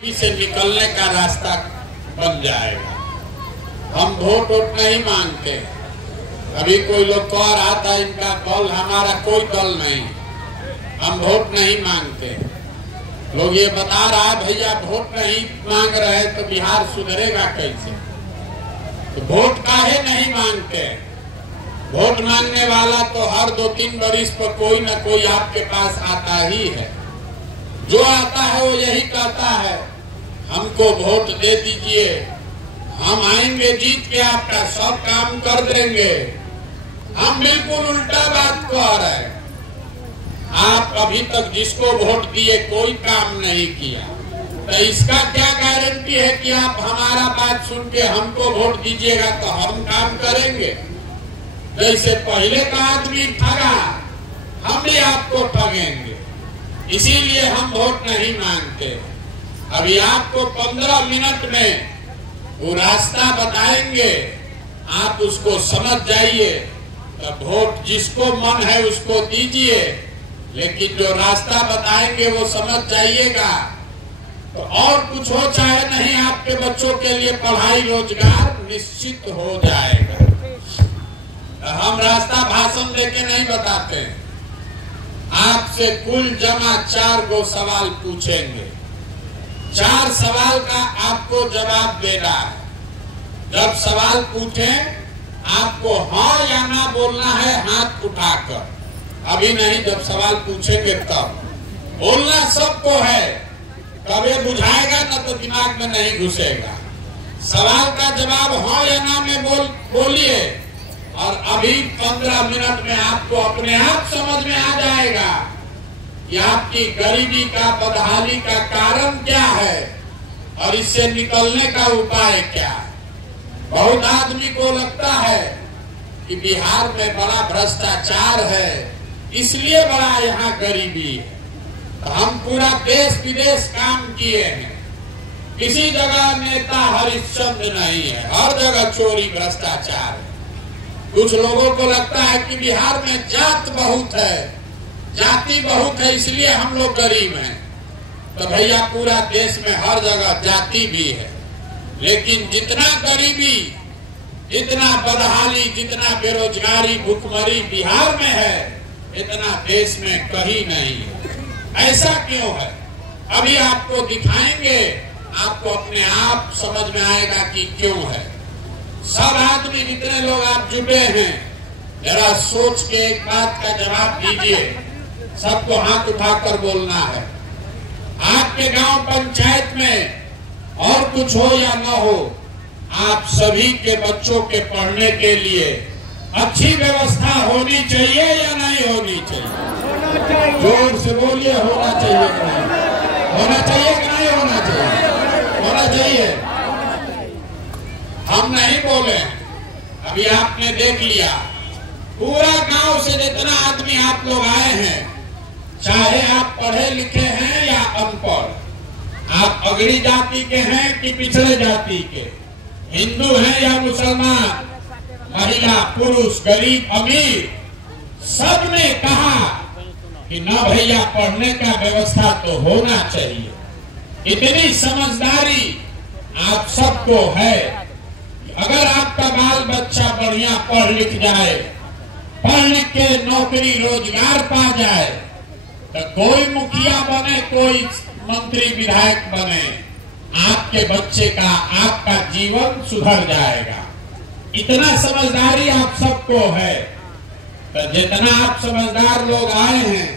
से निकलने का रास्ता बन जाएगा। हम वोट नहीं मांगते। अभी कोई लोग कह रहा था इनका दल, हमारा कोई दल नहीं, हम वोट नहीं मांगते। लोग ये बता रहा है भैया वोट नहीं मांग रहे तो बिहार सुधरेगा कैसे? तो वोट काहे नहीं मांगते? वोट मांगने वाला तो हर 2-3 वर्ष पर कोई न कोई आपके पास आता ही है। जो आता है वो यही कहता है हमको वोट दे दीजिए, हम आएंगे जीत के आपका सब काम कर देंगे। हम बिल्कुल उल्टा बात कह रहे हैं। आप अभी तक जिसको वोट दिए कोई काम नहीं किया, तो इसका क्या गारंटी है कि आप हमारा बात सुन के हमको वोट दीजिएगा तो हम काम करेंगे? जैसे पहले का आदमी ठगा, हम भी आपको ठगेंगे। इसीलिए हम वोट नहीं मांगते। अभी आपको 15 मिनट में वो रास्ता बताएंगे, आप उसको समझ जाइए। तो वोट जिसको मन है उसको दीजिए, लेकिन जो रास्ता बताएंगे वो समझ जाइएगा। तो और कुछ हो चाहे नहीं, आपके बच्चों के लिए पढ़ाई रोजगार निश्चित हो जाएगा। तो हम रास्ता भाषण देके नहीं बताते। आपसे कुल जमा 4 गो सवाल पूछेंगे। 4 सवाल का आपको जवाब देना है। जब सवाल पूछे आपको हाँ या ना बोलना है हाथ उठाकर। अभी नहीं, जब सवाल पूछेंगे तब बोलना सबको है। कभी बुझाएगा ना तो दिमाग में नहीं घुसेगा। सवाल का जवाब हाँ या ना में बोलिए और अभी 15 मिनट में आपको अपने आप समझ में आ जाएगा कि आपकी गरीबी का, बदहाली का कारण क्या है और इससे निकलने का उपाय क्या है। बहुत आदमी को लगता है कि बिहार में बड़ा भ्रष्टाचार है, इसलिए बड़ा यहाँ गरीबी है। तो हम पूरा देश विदेश काम किए हैं, किसी जगह नेता हरिश्चंद्र नहीं है, हर जगह चोरी भ्रष्टाचार है। कुछ लोगों को लगता है कि बिहार में जात बहुत है, जाति बहुत है, इसलिए हम लोग गरीब हैं। तो भैया पूरा देश में हर जगह जाति भी है, लेकिन जितना गरीबी, जितना बदहाली, जितना बेरोजगारी, भुखमरी बिहार में है, इतना देश में कहीं नहीं है। ऐसा क्यों है? अभी आपको दिखाएंगे, आपको अपने आप समझ में आएगा कि क्यों है। सब आदमी जितने लोग आप जुटे हैं, जरा सोच के एक बात का जवाब दीजिए। सबको हाथ उठाकर बोलना है। आपके गांव पंचायत में और कुछ हो या न हो, आप सभी के बच्चों के पढ़ने के लिए अच्छी व्यवस्था होनी चाहिए या नहीं होनी चाहिए? जोर से बोलिए, होना चाहिए कि नहीं? होना चाहिए कि नहीं होना चाहिए? होना चाहिए। हम नहीं बोले, अभी आपने देख लिया पूरा गांव से जितना आदमी आप लोग आए हैं, चाहे आप पढ़े लिखे हैं या अनपढ़, आप अगड़ी जाति के हैं कि पिछड़े जाति के, हिंदू हैं या मुसलमान, महिला पुरुष, गरीब अमीर, सब ने कहा कि न भैया पढ़ने का व्यवस्था तो होना चाहिए। इतनी समझदारी आप सबको है। अगर आपका बाल बच्चा बढ़िया पढ़ लिख जाए, पढ़ लिख के नौकरी रोजगार पा जाए, तो कोई मुखिया बने, कोई मंत्री विधायक बने, आपके बच्चे का, आपका जीवन सुधर जाएगा। इतना समझदारी आप सबको है। तो जितना आप समझदार लोग आए हैं,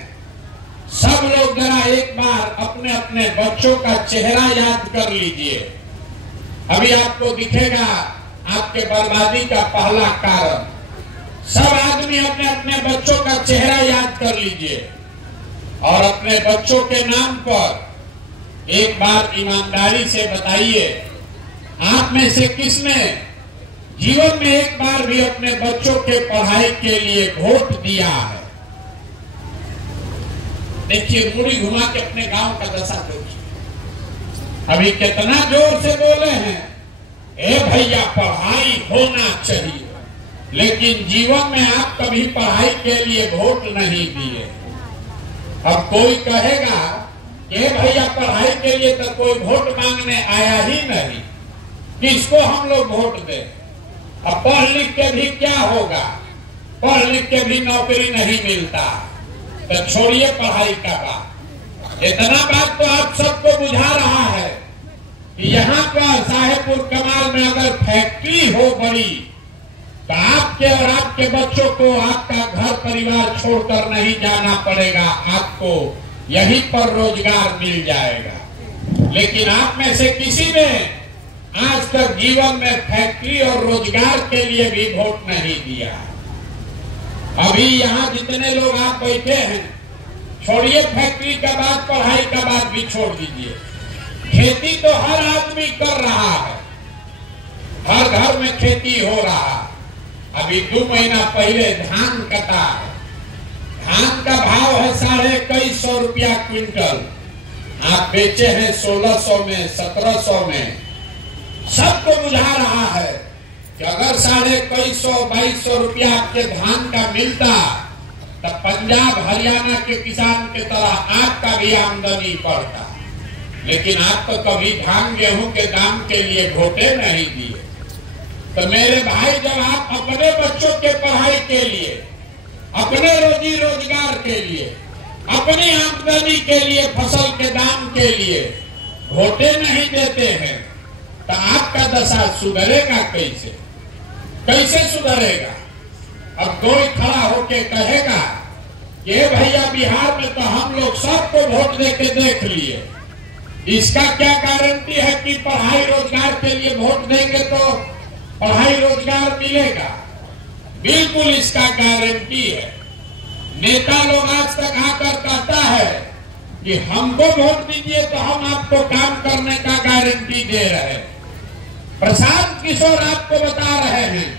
सब लोग जरा एक बार अपने अपने बच्चों का चेहरा याद कर लीजिए। अभी आपको दिखेगा आपके बर्बादी का पहला कारण। सब आदमी अपने अपने बच्चों का चेहरा याद कर लीजिए और अपने बच्चों के नाम पर एक बार ईमानदारी से बताइए, आप में से किसने जीवन में एक बार भी अपने बच्चों के पढ़ाई के लिए वोट दिया है? देखिए, मुड़ी घुमा के अपने गांव का दशा देखिए। अभी कितना जोर से बोले हैं, ए भैया पढ़ाई होना चाहिए, लेकिन जीवन में आप कभी पढ़ाई के लिए वोट नहीं दिए। अब कोई कहेगा ये भैया पढ़ाई के लिए तो कोई वोट मांगने आया ही नहीं, किसको हम लोग वोट दें। अब पढ़ लिख के भी क्या होगा, पढ़ लिख के भी नौकरी नहीं मिलता, तो छोड़िए पढ़ाई का बात। इतना बात तो आप सबको बुझा रहा है कि यहाँ पर साहेबपुर कमाल में अगर फैक्ट्री हो बड़ी तो आपके और आपके बच्चों को आपका घर परिवार छोड़कर नहीं जाना पड़ेगा, आपको यहीं पर रोजगार मिल जाएगा। लेकिन आप में से किसी ने आज तक जीवन में फैक्ट्री और रोजगार के लिए भी वोट नहीं दिया। अभी यहाँ जितने लोग आप बैठे हैं, छोड़िए फैक्ट्री का बात, पढ़ाई का बात भी छोड़ दीजिए। खेती तो हर आदमी कर रहा है, हर घर में खेती हो रहा। अभी 2 महीना पहले धान कटा है, धान का भाव है 2150 रुपया क्विंटल, आप बेचे हैं 1600 में, 1700 में। सबको बुझा रहा है कि अगर 2150-2200 रुपया आपके धान का मिलता तो पंजाब हरियाणा के किसान के तरह आपका भी आमदनी बढ़ता। लेकिन आप तो कभी धान गेहूं के दाम के लिए वोटे नहीं दिए। तो मेरे भाई, जब आप अपने बच्चों के पढ़ाई के लिए, अपने रोजी रोजगार के लिए, अपनी आमदनी के लिए, फसल के दाम के लिए वोटे नहीं देते हैं, तो आपका दशा सुधरेगा कैसे, कैसे सुधरेगा। अब कोई खड़ा होके कहेगा ये भैया बिहार में तो हम लोग सबको वोट देके देख लिए, इसका क्या गारंटी है कि पढ़ाई रोजगार के लिए वोट देंगे तो पढ़ाई रोजगार मिलेगा। बिल्कुल इसका गारंटी है। नेता लोग आज तक आकर कहता है कि हमको वोट दीजिए तो हम आपको काम करने का गारंटी दे रहे हैं। प्रशांत किशोर आपको बता रहे हैं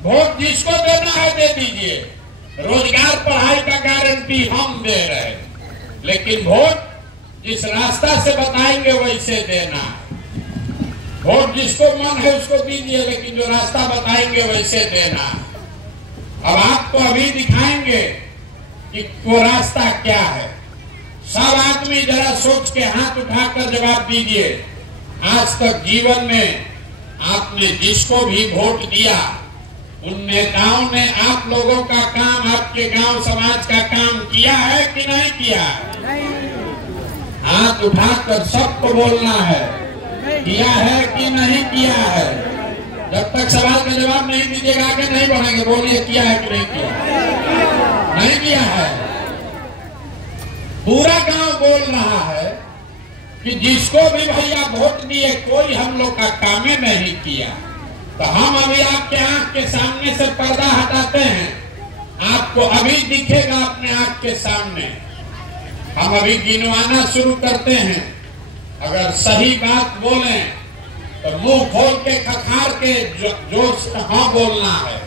वोट जिसको देना है दे दीजिए, रोजगार पढ़ाई का गारंटी हम दे रहे हैं। लेकिन वोट जिस रास्ता से बताएंगे वैसे देना है। वोट जिसको मन है उसको दीजिए, लेकिन जो रास्ता बताएंगे वैसे देना है। अब आपको अभी दिखाएंगे कि वो रास्ता क्या है। सब आदमी जरा सोच के हाथ उठाकर जवाब दीजिए। आज तक जीवन में आपने जिसको भी वोट दिया, उन नेताओं ने आप लोगों का काम, आपके गांव समाज का काम किया है कि नहीं किया? हाथ उठाकर सबको बोलना है, किया है कि नहीं किया है। जब तक सवाल का जवाब नहीं दीजिएगा आगे नहीं बढ़ेंगे। बोलिए किया है कि नहीं किया? नहीं किया है। पूरा गांव बोल रहा है कि जिसको भी भैया वोट दिए कोई हम लोग का काम नहीं किया। तो हम अभी आपके आंख के सामने से पर्दा हटाते हैं, आपको अभी दिखेगा अपने आंख के सामने। हम अभी गिनवाना शुरू करते हैं। अगर सही बात बोलें तो मुंह खोल के खखार के जोर से हाँ बोलना है,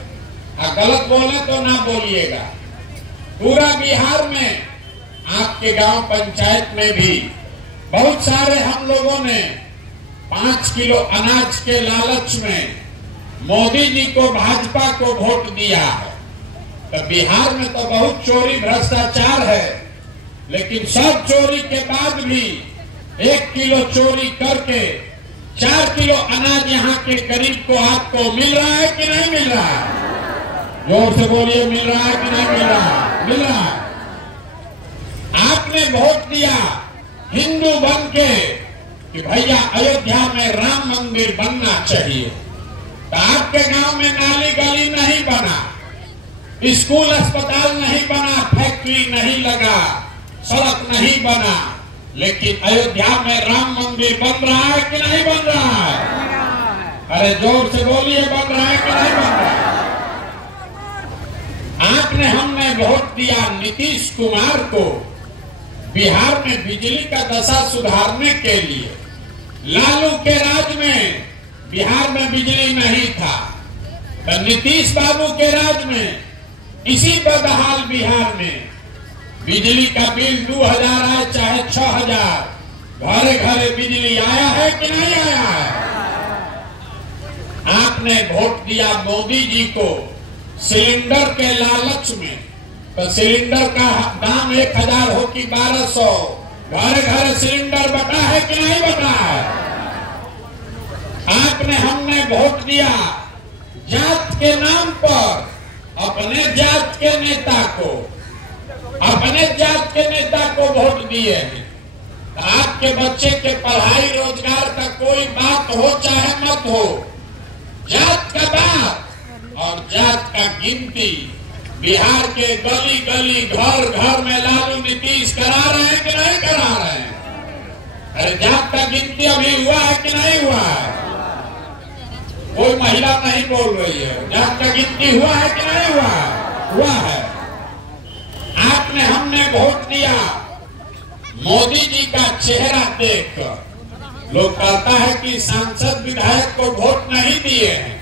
और गलत बोले तो ना बोलिएगा। पूरा बिहार में आपके गांव पंचायत में भी बहुत सारे हम लोगों ने 5 किलो अनाज के लालच में मोदी जी को, भाजपा को वोट दिया है। तो बिहार में तो बहुत चोरी भ्रष्टाचार है, लेकिन सब चोरी के बाद भी 1 किलो चोरी करके 4 किलो अनाज यहाँ के गरीब को आपको मिल रहा है कि नहीं मिल रहा है? जोर से बोलिए, मिल रहा है कि नहीं मिल रहा है? मिल रहा है। आपने वोट दिया हिंदू बन के कि भैया अयोध्या में राम मंदिर बनना चाहिए, तो आपके गांव में नाली गली नहीं बना, स्कूल अस्पताल नहीं बना, फैक्ट्री नहीं लगा, सड़क नहीं बना, लेकिन अयोध्या में राम मंदिर बन रहा है कि नहीं बन रहा है? अरे जोर से बोलिए, बन रहा है कि नहीं बन रहा है? आपने, हमने वोट दिया नीतीश कुमार को बिहार में बिजली का दशा सुधारने के लिए। लालू के राज में बिहार में बिजली नहीं था, तो नीतीश बाबू के राज में इसी बदहाल बिहार में बिजली का बिल 2000 आए चाहे 6000, घरे घरे बिजली आया है कि नहीं आया है? आपने वोट दिया मोदी जी को सिलेंडर के लालच में, तो सिलेंडर का दाम 1000 हो कि 1200, घर घर सिलेंडर बटा है कि नहीं बटा है? आपने हमने वोट दिया जात के नाम पर, अपने जात के नेता को वोट दिए हैं। आपके बच्चे के पढ़ाई रोजगार का कोई बात हो चाहे मत हो, जात का बात और जात का गिनती बिहार के गली गली घर घर में लालू नीतीश करा रहे हैं कि नहीं करा रहे हैं? अरे जात का गिनती अभी हुआ है कि नहीं हुआ है? कोई महिला नहीं बोल रही है। जात का गिनती हुआ है कि नहीं हुआ है? हुआ है। आपने हमने वोट दिया मोदी जी का चेहरा देखकर। लोग कहता है कि सांसद विधायक को वोट नहीं दिए हैं,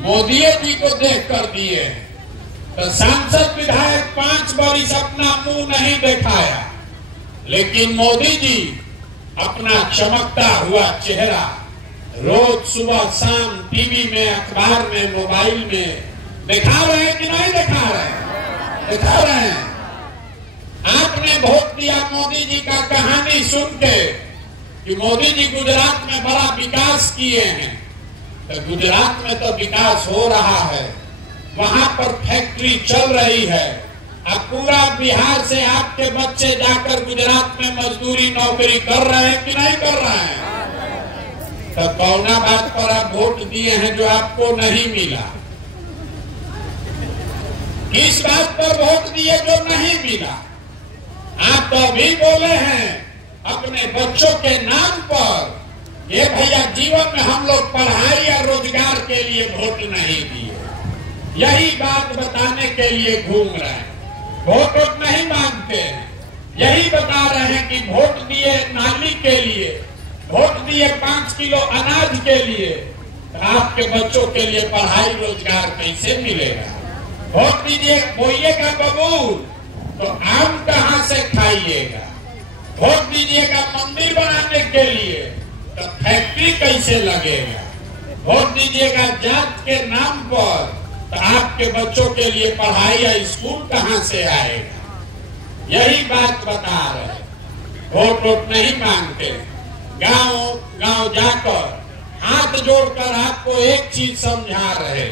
मोदी जी को देखकर दिए हैं। तो सांसद विधायक 5 वर्ष अपना मुंह नहीं दिखाया, लेकिन मोदी जी अपना चमकता हुआ चेहरा रोज सुबह शाम टीवी में, अखबार में, मोबाइल में दिखा रहे हैं कि नहीं दिखा रहे हैं? दिखा रहे हैं। आपने वोट दिया मोदी जी का कहानी सुन के कि मोदी जी गुजरात में बड़ा विकास किए हैं। तो गुजरात में तो विकास हो रहा है, वहां पर फैक्ट्री चल रही है। अब पूरा बिहार से आपके बच्चे जाकर गुजरात में मजदूरी नौकरी कर रहे हैं कि नहीं कर रहे हैं? तो कौना बात पर आप वोट दिए हैं जो आपको नहीं मिला? किस बात पर वोट दिए जो नहीं मिला? आप तो अभी बोले हैं अपने बच्चों के नाम पर, ये भैया जीवन में हम लोग पढ़ाई या रोजगार के लिए वोट नहीं दिए, यही बात बताने के लिए घूम रहे हैं। वोट नहीं मांगते हैं, यही बता रहे हैं कि वोट दिए नाली के लिए, वोट दिए 5 किलो अनाज के लिए। तो आपके बच्चों के लिए पढ़ाई रोजगार कैसे मिलेगा? वोट दीजिए, बोइएगा बबूल तो आम कहां से खाइएगा? वोट दीजिएगा मंदिर बनाने के लिए तो फैक्ट्री कैसे लगेगा? वोट दीजिएगा जात के नाम पर तो आपके बच्चों के लिए पढ़ाई या स्कूल कहां से आएगा? यही बात बता रहे हैं। वोट नहीं मांगते, गांव गांव जाकर हाथ जोड़कर आपको एक चीज समझा रहे,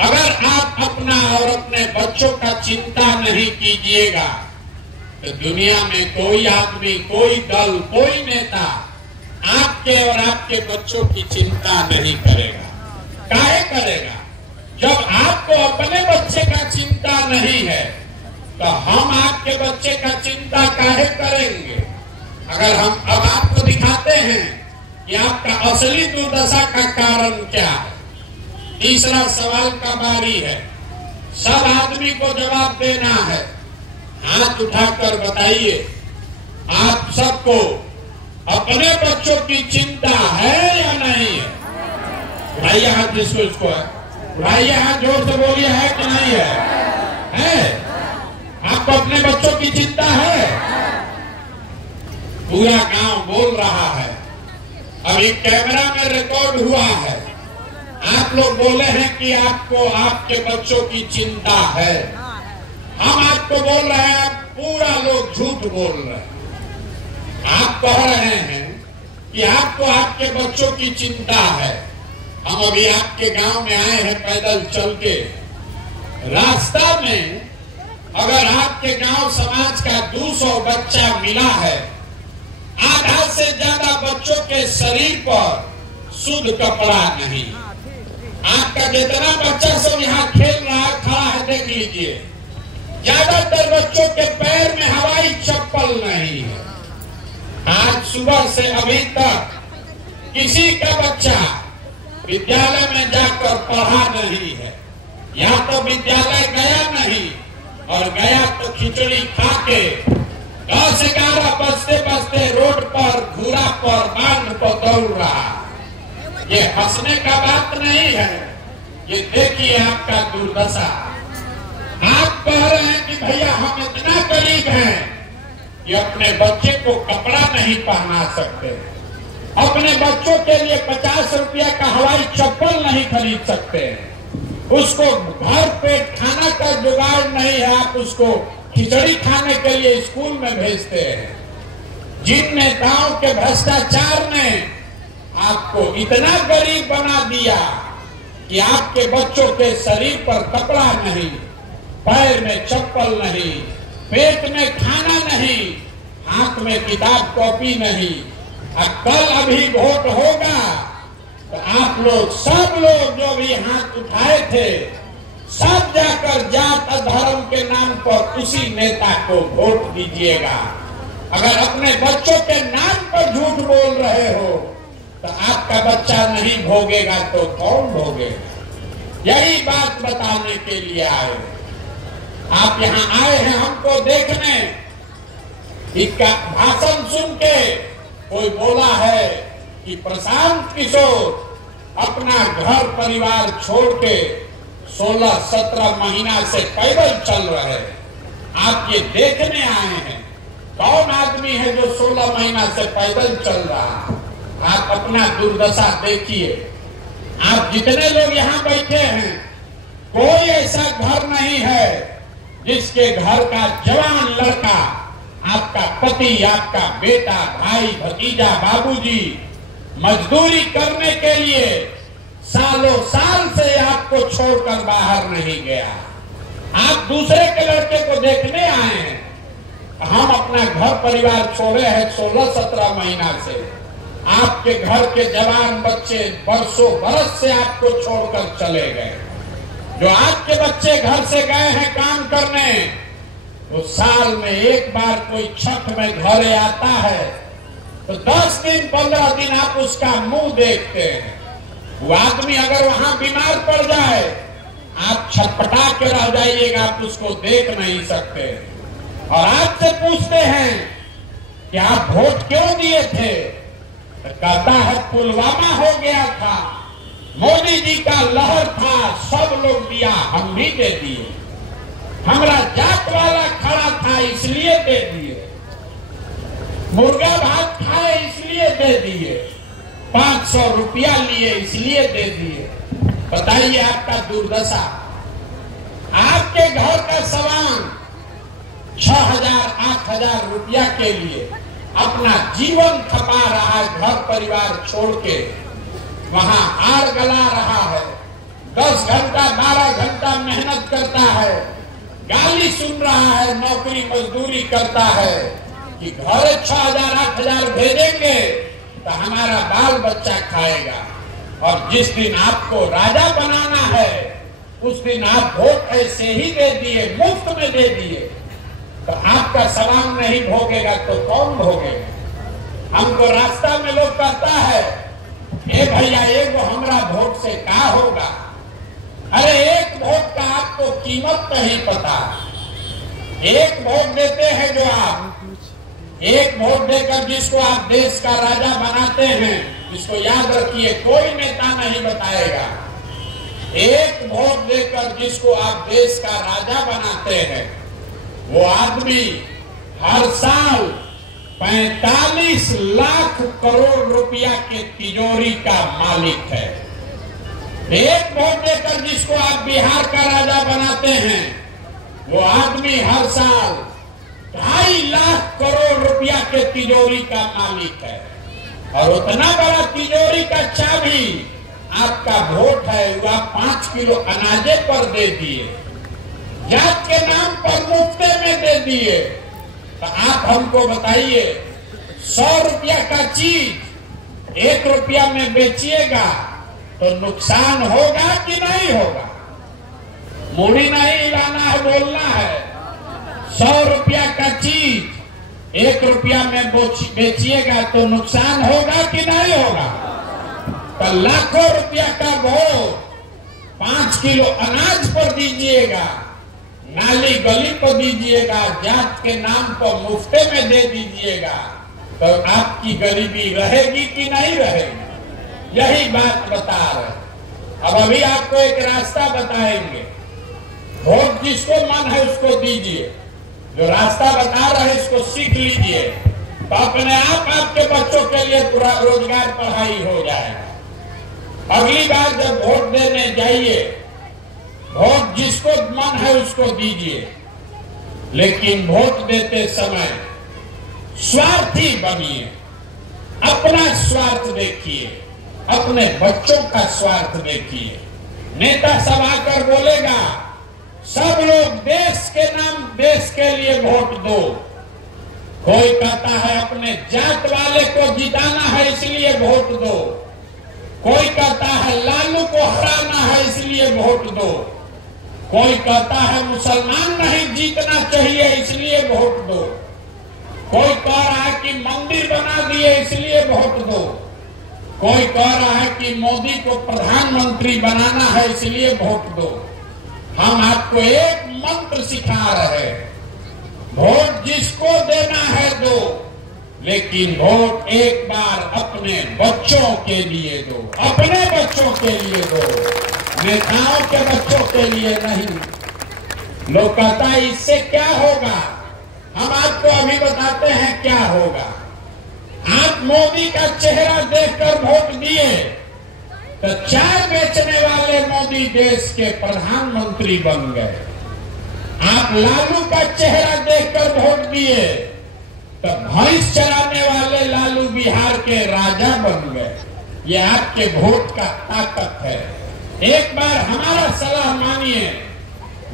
अगर आप अपना और अपने बच्चों का चिंता नहीं कीजिएगा तो दुनिया में कोई आदमी, कोई दल, कोई नेता आपके और आपके बच्चों की चिंता नहीं करेगा। काहे करेगा? जब आपको अपने बच्चे का चिंता नहीं है तो हम आपके बच्चे का चिंता काहे करेंगे? अगर हम अब आपको दिखाते हैं कि आपका असली दुर्दशा का कारण क्या है। तीसरा सवाल का बारी है, सब आदमी को जवाब देना है। हाथ उठाकर बताइए, आप सबको अपने बच्चों की चिंता है या नहीं है? उठाइए हाथ जिसको इसको है, उठाइए हाथ, जोर से बोलिए है कि नहीं है? है? आपको अपने बच्चों की चिंता है? पूरा गांव बोल रहा है, अभी कैमरा में रिकॉर्ड हुआ है। आप लोग बोले हैं कि आपको आपके बच्चों की चिंता है। हम आपको बोल रहे हैं, आप पूरा लोग झूठ बोल रहे हैं। आप कह रहे हैं कि आपको आपके बच्चों की चिंता है। हम अभी आपके गांव में आए हैं पैदल चल के। रास्ता में अगर आपके गांव समाज का 200 बच्चा मिला है, आधा से ज्यादा बच्चों के शरीर पर शुद्ध कपड़ा नहीं। आपका जितना बच्चा सब यहाँ खेल रहा है, खड़ा है, देख लीजिए, ज्यादातर बच्चों के पैर में हवाई चप्पल नहीं है। आज सुबह से अभी तक किसी का बच्चा विद्यालय में जाकर पढ़ा नहीं है, या तो विद्यालय गया नहीं और गया तो खिचड़ी खा के 10-11 बजते बजते रोड पर, घूरा पर, बांध पर दौड़ रहा। ये हंसने का बात नहीं है, ये देखिए आपका दुर्दशा। आप कह रहे हैं कि भैया हम इतना गरीब हैं कि अपने बच्चे को कपड़ा नहीं पहना सकते, अपने बच्चों के लिए 50 रुपया का हवाई चप्पल नहीं खरीद सकते, उसको भर पेट खाना का जुगाड़ नहीं है, आप उसको खिचड़ी खाने के लिए स्कूल में भेजते हैं। जिन नेताओं के भ्रष्टाचार ने आपको इतना गरीब बना दिया कि आपके बच्चों के शरीर पर कपड़ा नहीं, पैर में चप्पल नहीं, पेट में खाना नहीं, हाथ में किताब कॉपी नहीं। अब कल अभी वोट होगा तो आप लोग सब लोग जो भी हाथ उठाए थे सब जाकर जात धर्म के नाम पर उसी नेता को वोट दीजिएगा। अगर अपने बच्चों के नाम पर झूठ बोल रहे हो तो आपका बच्चा नहीं भोगेगा तो कौन भोगेगा। यही बात बताने के लिए आए। आप यहाँ आए हैं हमको देखने। इसका भाषण सुन के कोई बोला है कि प्रशांत किशोर अपना घर परिवार छोड़ के 16-17 महीना से पैदल चल रहे हैं। आप ये देखने आए हैं कौन आदमी है जो 16 महीना से पैदल चल रहा है। आप अपना दुर्दशा देखिए। आप जितने लोग यहाँ बैठे हैं कोई ऐसा घर नहीं है जिसके घर का जवान लड़का, आपका पति, आपका बेटा, भाई, भतीजा, बाबूजी मजदूरी करने के लिए सालों साल से आपको छोड़कर बाहर नहीं गया। आप दूसरे के लड़के को देखने आए हैं। हम अपना घर परिवार छोड़े हैं 16-17 महीना से। आपके घर के जवान बच्चे बरसों बरस से आपको छोड़कर चले गए। जो आपके बच्चे घर से गए हैं काम करने, वो साल में एक बार कोई छठ में घरे आता है तो 10 दिन 15 दिन आप उसका मुंह देखते हैं। वो आदमी अगर वहां बीमार पड़ जाए आप छटपटा के रह जाइएगा, आप उसको देख नहीं सकते। और आपसे पूछते हैं कि आप वोट क्यों दिए थे तो कहता है पुलवामा हो गया था, मोदी जी का लहर था, सब लोग दिया, हम भी दे दिए। हमारा जात वाला खड़ा था इसलिए दे दिए, मुर्गा भात खाए इसलिए दे दिए, 500 रुपया लिए इसलिए दे दिए। बताइए आपका दुर्दशा। आपके घर का सामान 6,000-8,000 रुपया के लिए अपना जीवन खपा रहा है, घर परिवार छोड़ के वहां हार गला रहा है, 10 घंटा 12 घंटा मेहनत करता है, गाली सुन रहा है, नौकरी मजदूरी करता है कि घर 6,000-8,000 भेजेंगे तो हमारा बाल बच्चा खाएगा। और जिस दिन आपको राजा बनाना है उस दिन आप वोट ऐसे ही दे दिए, मुफ्त में दे दिए, तो आपका सामान नहीं भोगेगा तो कौन भोगेगा। हमको रास्ता में लोग कहता है ए भैया एगो हमरा वोट से क्या होगा। अरे एक वोट का आपको कीमत नहीं पता। एक वोट देते हैं जो आप, एक वोट देकर जिसको आप देश का राजा बनाते हैं, इसको याद रखिए कोई नेता नहीं बताएगा। एक वोट देकर जिसको आप देश का राजा बनाते हैं वो आदमी हर साल 45 लाख करोड़ रुपया के तिजोरी का मालिक है। एक वोट देकर जिसको आप बिहार का राजा बनाते हैं वो आदमी हर साल 2.5 लाख करोड़ रुपया के तिजोरी का मालिक है। और उतना बड़ा तिजोरी का चाबी आपका वोट है, वो आप 5 किलो अनाजे पर दे दिए, जात के नाम पर मुफ्ते में दे दिए। तो आप हमको बताइए 100 रुपया का चीज 1 रुपया में बेचिएगा तो नुकसान होगा कि नहीं होगा। मूड़ी नहीं हिलाना है, बोलना है। 100 रुपया का चीज 1 रुपया में बेचिएगा तो नुकसान होगा कि नहीं होगा। तो लाखों रुपया का वोट 5 किलो अनाज पर दीजिएगा, नाली गली पर दीजिएगा, जात के नाम पर मुफ्ते में दे दीजिएगा, तो आपकी गरीबी रहेगी कि नहीं रहेगी। यही बात बता रहे। अब अभी आपको एक रास्ता बताएंगे। वोट जिसको मन है उसको दीजिए। जो रास्ता बता रहे इसको सीख लीजिए तो अपने आप आपके बच्चों के लिए पूरा रोजगार पढ़ाई हो जाएगा। अगली बार जब वोट देने जाइए, वोट जिसको मन है उसको दीजिए, लेकिन वोट देते समय स्वार्थी बनिए, अपना स्वार्थ देखिए, अपने बच्चों का स्वार्थ देखिए। नेता सब आकर बोलेगा सब लोग देश के नाम, देश के लिए वोट दो। कोई कहता है अपने जात वाले को जिताना है इसलिए वोट दो। कोई कहता है लालू को हराना है इसलिए वोट दो। कोई कहता है मुसलमान नहीं जीतना चाहिए इसलिए वोट दो। कोई कह रहा है कि मंदिर बना दिए इसलिए वोट दो। कोई कह रहा है कि मोदी को प्रधानमंत्री बनाना है इसलिए वोट दो। हम आपको एक मंत्र सिखा रहे हैं, वोट जिसको देना है दो, लेकिन वोट एक बार अपने बच्चों के लिए दो, अपने बच्चों के लिए दो, नेताओं के बच्चों के लिए नहीं। लोग कहता है इससे क्या होगा, हम आपको अभी बताते हैं क्या होगा। आप मोदी का चेहरा देखकर वोट दिए तो चाय बेचने वाले मोदी देश के प्रधानमंत्री बन गए। आप लालू का चेहरा देखकर वोट दिए तो भैंस चराने वाले लालू बिहार के राजा बन गए। ये आपके वोट का ताकत है। एक बार हमारा सलाह मानिए,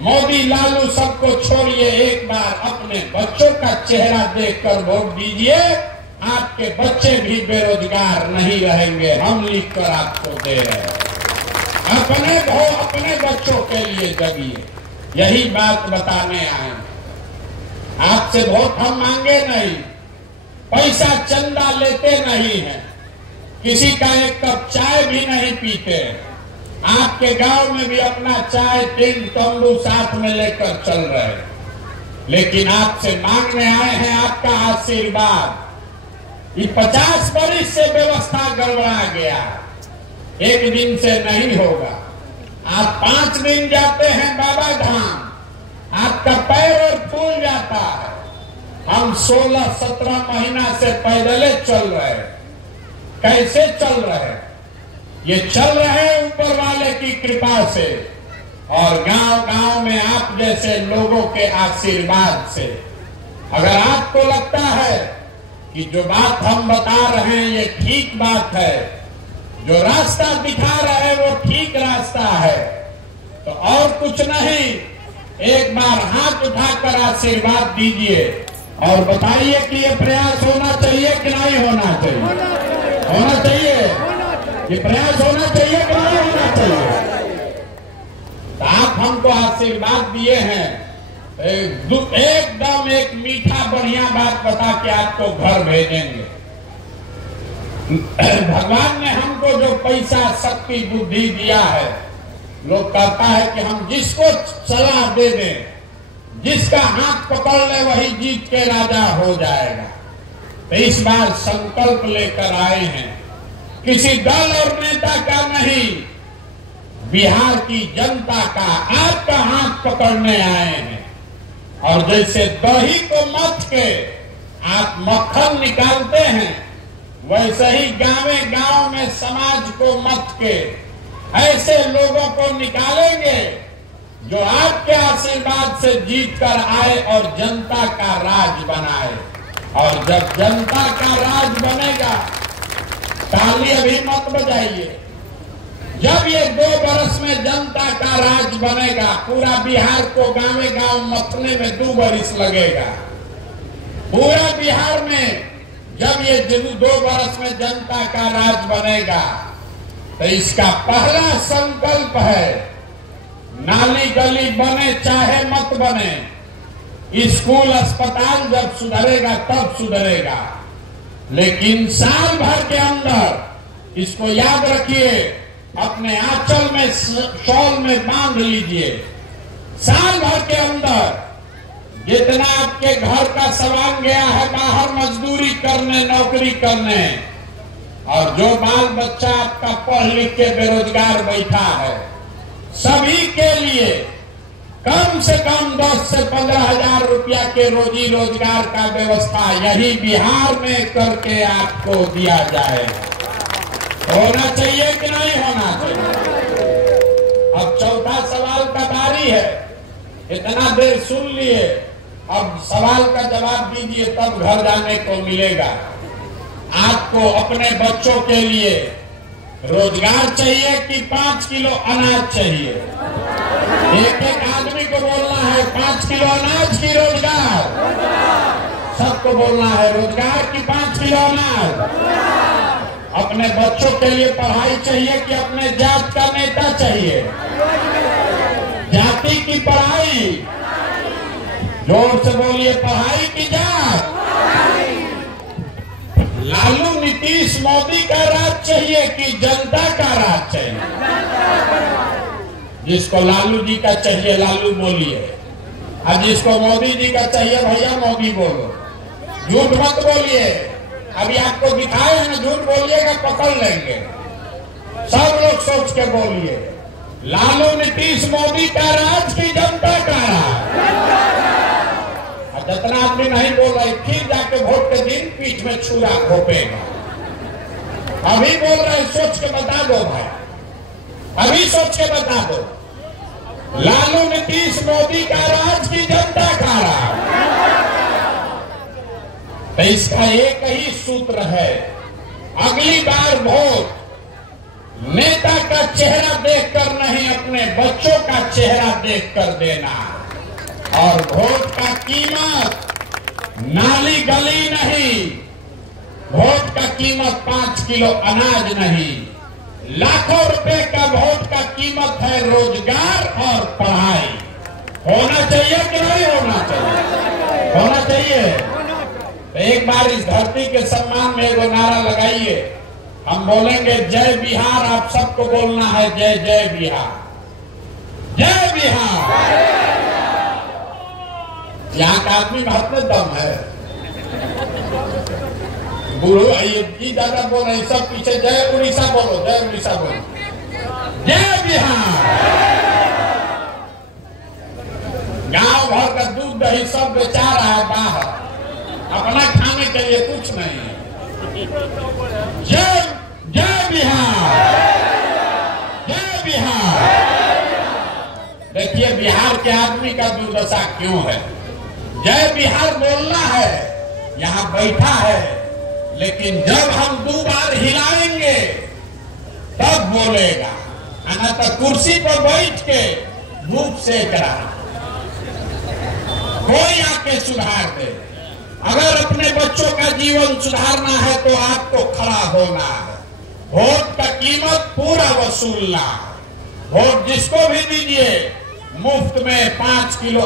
मोदी लालू सबको छोड़िए, एक बार अपने बच्चों का चेहरा देखकर वोट दीजिए। आपके बच्चे भी बेरोजगार नहीं रहेंगे, हम लिखकर आपको दे रहे हैं। अपने बच्चों के लिए जगिए, यही बात बताने आए। आपसे वोट हम मांगे नहीं, पैसा चंदा लेते नहीं है, किसी का एक कप चाय भी नहीं पीते। आपके गांव में भी अपना चाय टेंट तंबू साथ में लेकर चल रहे, लेकिन आपसे मांगने आए हैं आपका आशीर्वाद। ये 50 वर्ष से व्यवस्था गड़बड़ा गया, एक दिन से नहीं होगा। आप 5 दिन जाते हैं बाबा धाम, आपका पैर और फूल जाता है। हम 16-17 महीना से पैदल चल रहे, कैसे चल रहे? ये चल रहे ऊपर वाले की कृपा से और गांव-गांव में आप जैसे लोगों के आशीर्वाद से। अगर आपको लगता है कि जो बात हम बता रहे हैं ये ठीक बात है, जो रास्ता दिखा रहे हैं वो ठीक रास्ता है, तो और कुछ नहीं, एक बार हाथ उठाकर आशीर्वाद दीजिए और बताइए कि ये प्रयास होना चाहिए कि नहीं होना चाहिए। होना चाहिए, ये प्रयास होना चाहिए कि नहीं होना चाहिए। तो आप हमको आशीर्वाद दिए हैं, एकदम एक मीठा बढ़िया बात बता के आपको घर भेजेंगे। भगवान ने हमको जो पैसा शक्ति बुद्धि दिया है, लोग कहता है कि हम जिसको सलाह दे दें, जिसका हाथ पकड़ ले वही जीत के राजा हो जाएगा। तो इस बार संकल्प लेकर आए हैं, किसी दल और नेता का नहीं, बिहार की जनता का आपका हाथ पकड़ने आए हैं। और जैसे दही को मथ के आप मक्खन निकालते हैं, वैसे ही गांव में समाज को मथ के ऐसे लोगों को निकालेंगे जो आपके आशीर्वाद से जीत कर आए और जनता का राज बनाए। और जब जनता का राज बनेगा, ताली अभी मत बजाइए, जब ये 2 वर्ष में जनता का राज बनेगा, पूरा बिहार को गांव मथने में 2 वर्ष लगेगा। पूरा बिहार में जब ये 2 वर्ष में जनता का राज बनेगा, तो इसका पहला संकल्प है, नाली गली बने चाहे मत बने, स्कूल अस्पताल जब सुधरेगा तब सुधरेगा, लेकिन साल भर के अंदर इसको याद रखिए, अपने आंचल में शॉल में बांध लीजिए। साल भर के अंदर जितना आपके घर का सामान गया है बाहर मजदूरी करने, नौकरी करने, और जो बाल बच्चा आपका पढ़ लिख के बेरोजगार बैठा है, सभी के लिए कम से कम 10 से 15 हजार रुपया के रोजी रोजगार का व्यवस्था यही बिहार में करके आपको दिया जाएगा। होना चाहिए कि नहीं होना चाहिए? अब चौथा सवाल का बारी है। इतना देर सुन लिए, अब सवाल का जवाब दीजिए, तब घर जाने को मिलेगा। आपको अपने बच्चों के लिए रोजगार चाहिए कि 5 किलो अनाज चाहिए? एक एक आदमी को बोलना है 5 किलो अनाज की रोजगार। सबको बोलना है रोजगार की 5 किलो अनाज। अपने बच्चों के लिए पढ़ाई चाहिए कि अपने जात का नेता चाहिए? जाति की पढ़ाई, जोर से बोलिए, पढ़ाई की जात। लालू नीतीश मोदी का राज चाहिए कि जनता का राज चाहिए? जिसको लालू जी का चाहिए लालू बोलिए, और जिसको मोदी जी का चाहिए भैया मोदी बोलो। झूठ मत बोलिए, अभी आपको दिखाए हैं ना, झूठ बोलिएगा पकड़ लेंगे। सब लोग सोच के बोलिए, लालू नीतीश मोदी का राज की जनता का राज? जितना आदमी नहीं बोल रहे फिर जाके वोट के दिन पीठ में छुरा घोपेगा। अभी बोल रहे, सोच के बता दो भाई, अभी सोच के बता दो, लालू नीतीश मोदी का राज की जनता का राज? तो इसका एक ही सूत्र है, अगली बार वोट नेता का चेहरा देखकर नहीं, अपने बच्चों का चेहरा देखकर देना। और वोट का कीमत नाली गली नहीं, वोट का कीमत 5 किलो अनाज नहीं, लाखों रुपए का वोट का कीमत है रोजगार और पढ़ाई। होना चाहिए कि नहीं होना चाहिए? होना चाहिए। तो एक बार इस धरती के सम्मान में एगो नारा लगाइए। हम बोलेंगे जय बिहार, आप सबको बोलना है जय जय बिहार, जय बिहार। यहाँ का आदमी हाथ में दम है। बूढ़ो ये दादा बोल रहे, सब पीछे जय उड़ीसा बोलो, जय उड़ीसा बोलो, जय बिहार। गांव भर का दूध दही सब बेचा रहा है बाहर, अपना खाने के लिए कुछ नहीं है। जय जय बिहार, जय बिहार। देखिए बिहार के आदमी का दुर्दशा क्यों है। जय बिहार बोलना है, यहाँ बैठा है, लेकिन जब हम 2 बार हिलाएंगे तब बोलेगा, ना तो कुर्सी पर बैठ के धूप सेक रहा। कोई आके सुधार दे। अगर अपने बच्चों का जीवन सुधारना है तो आपको खड़ा होना है। वोट का कीमत पूरा वसूलना। वोट जिसको भी दीजिए, मुफ्त में 5 किलो